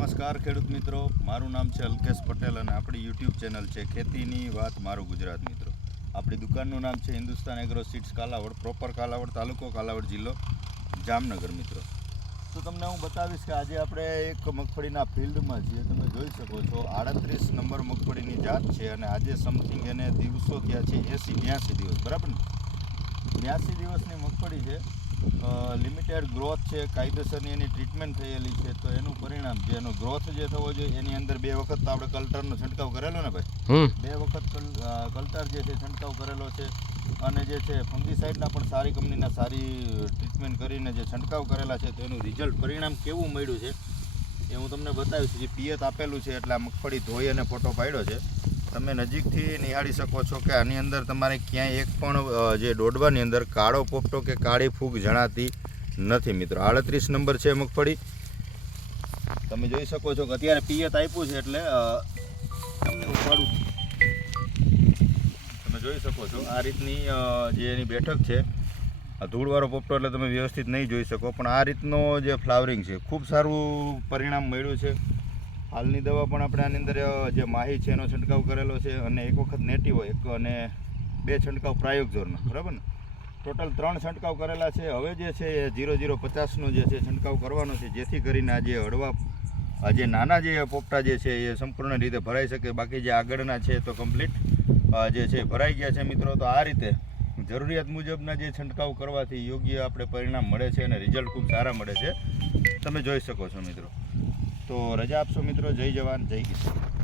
નમસ્કાર ખેડૂત મિત્રો. મારું નામ છે અલ્કેશ પટેલ અને આપણી યુટ્યુબ ચેનલ છે ખેતીની વાત મારું ગુજરાત મિત્રો. આપણી દુકાનનું નામ છે Hindustan agro seeds Kalavad proper Kalavad, તાલુકો કાલાવડ જિલ્લો, જામનગર મિત્રો. તો તમને હું બતાવીશ કે આજે આપણે એક મગફળીના ફિલ્ડમાં છીએ. તમે જોઈ શકો છો, આડત્રીસ નંબર મગફળીની જાત છે અને આજે સમથિંગ એને દિવસો થયા છે એંસી બ્યાસી દિવસ. બરાબર ને? બ્યાસી દિવસની મગફળી છે. લિમિટેડ ગ્રોથ છે, કાયદેસરની એની ટ્રીટમેન્ટ થયેલી છે. તો એનું પરિણામ જે એનો ગ્રોથ જે થવો જોઈએ એની અંદર બે વખત તો આપણે કલ્ટરનો છંટકાવ કરેલો ને ભાઈ? બે વખત કલ્ટર જે છે છંટકાવ કરેલો છે અને જે છે ફંગીસાઇડના પણ સારી કંપનીના સારી ટ્રીટમેન્ટ કરીને જે છંટકાવ કરેલા છે તો એનું રિઝલ્ટ પરિણામ કેવું મળ્યું છે એ હું તમને બતાવીશ. જે પિયત આપેલું છે એટલે આ મગફળી ધોઈ અને ફોટો પાડ્યો છે. તમે નજીકથી નિહાળી શકો છો કે આની અંદર તમારે ક્યાંય એક પણ જે દોડવાની અંદર કાળો પોપટો કે કાળી ફૂગ જણાતી નથી મિત્રો. આડત્રીસ નંબર છે મગફળી. તમે જોઈ શકો છો કે અત્યારે પિયત આપ્યું છે એટલે તમે જોઈ શકો છો આ રીતની જે એની બેઠક છે, આ ધૂળવાળો પોપટો એટલે તમે વ્યવસ્થિત નહીં જોઈ શકો, પણ આ રીતનો જે ફ્લાવરિંગ છે, ખૂબ સારું પરિણામ મળ્યું છે. હાલની દવા પણ આપણે આની અંદર જે માહી છે એનો છંટકાવ કરેલો છે અને એક વખત નેટિવ એક અને બે છંટકાવ પ્રાયોગઝોરનો, બરાબર ને? ટોટલ ત્રણ છંટકાવ કરેલા છે. હવે જે છે એ જીરો જીરો પચાસનો જે છે, છંટકાવ કરવાનો છે, જેથી કરીને આ જે હળવા જે નાના જે પોપટા જે છે એ સંપૂર્ણ રીતે ભરાઈ શકે, બાકી જે આગળના છે તો કમ્પ્લીટ જે છે ભરાઈ ગયા છે મિત્રો. તો આ રીતે જરૂરિયાત મુજબના જે છંટકાવ કરવાથી યોગ્ય આપણે પરિણામ મળે છે અને રિઝલ્ટ ખૂબ સારા મળે છે. તમે જોઈ શકો છો મિત્રો. તો રજા આપશો મિત્રો. જય જવાન, જય કિસાન.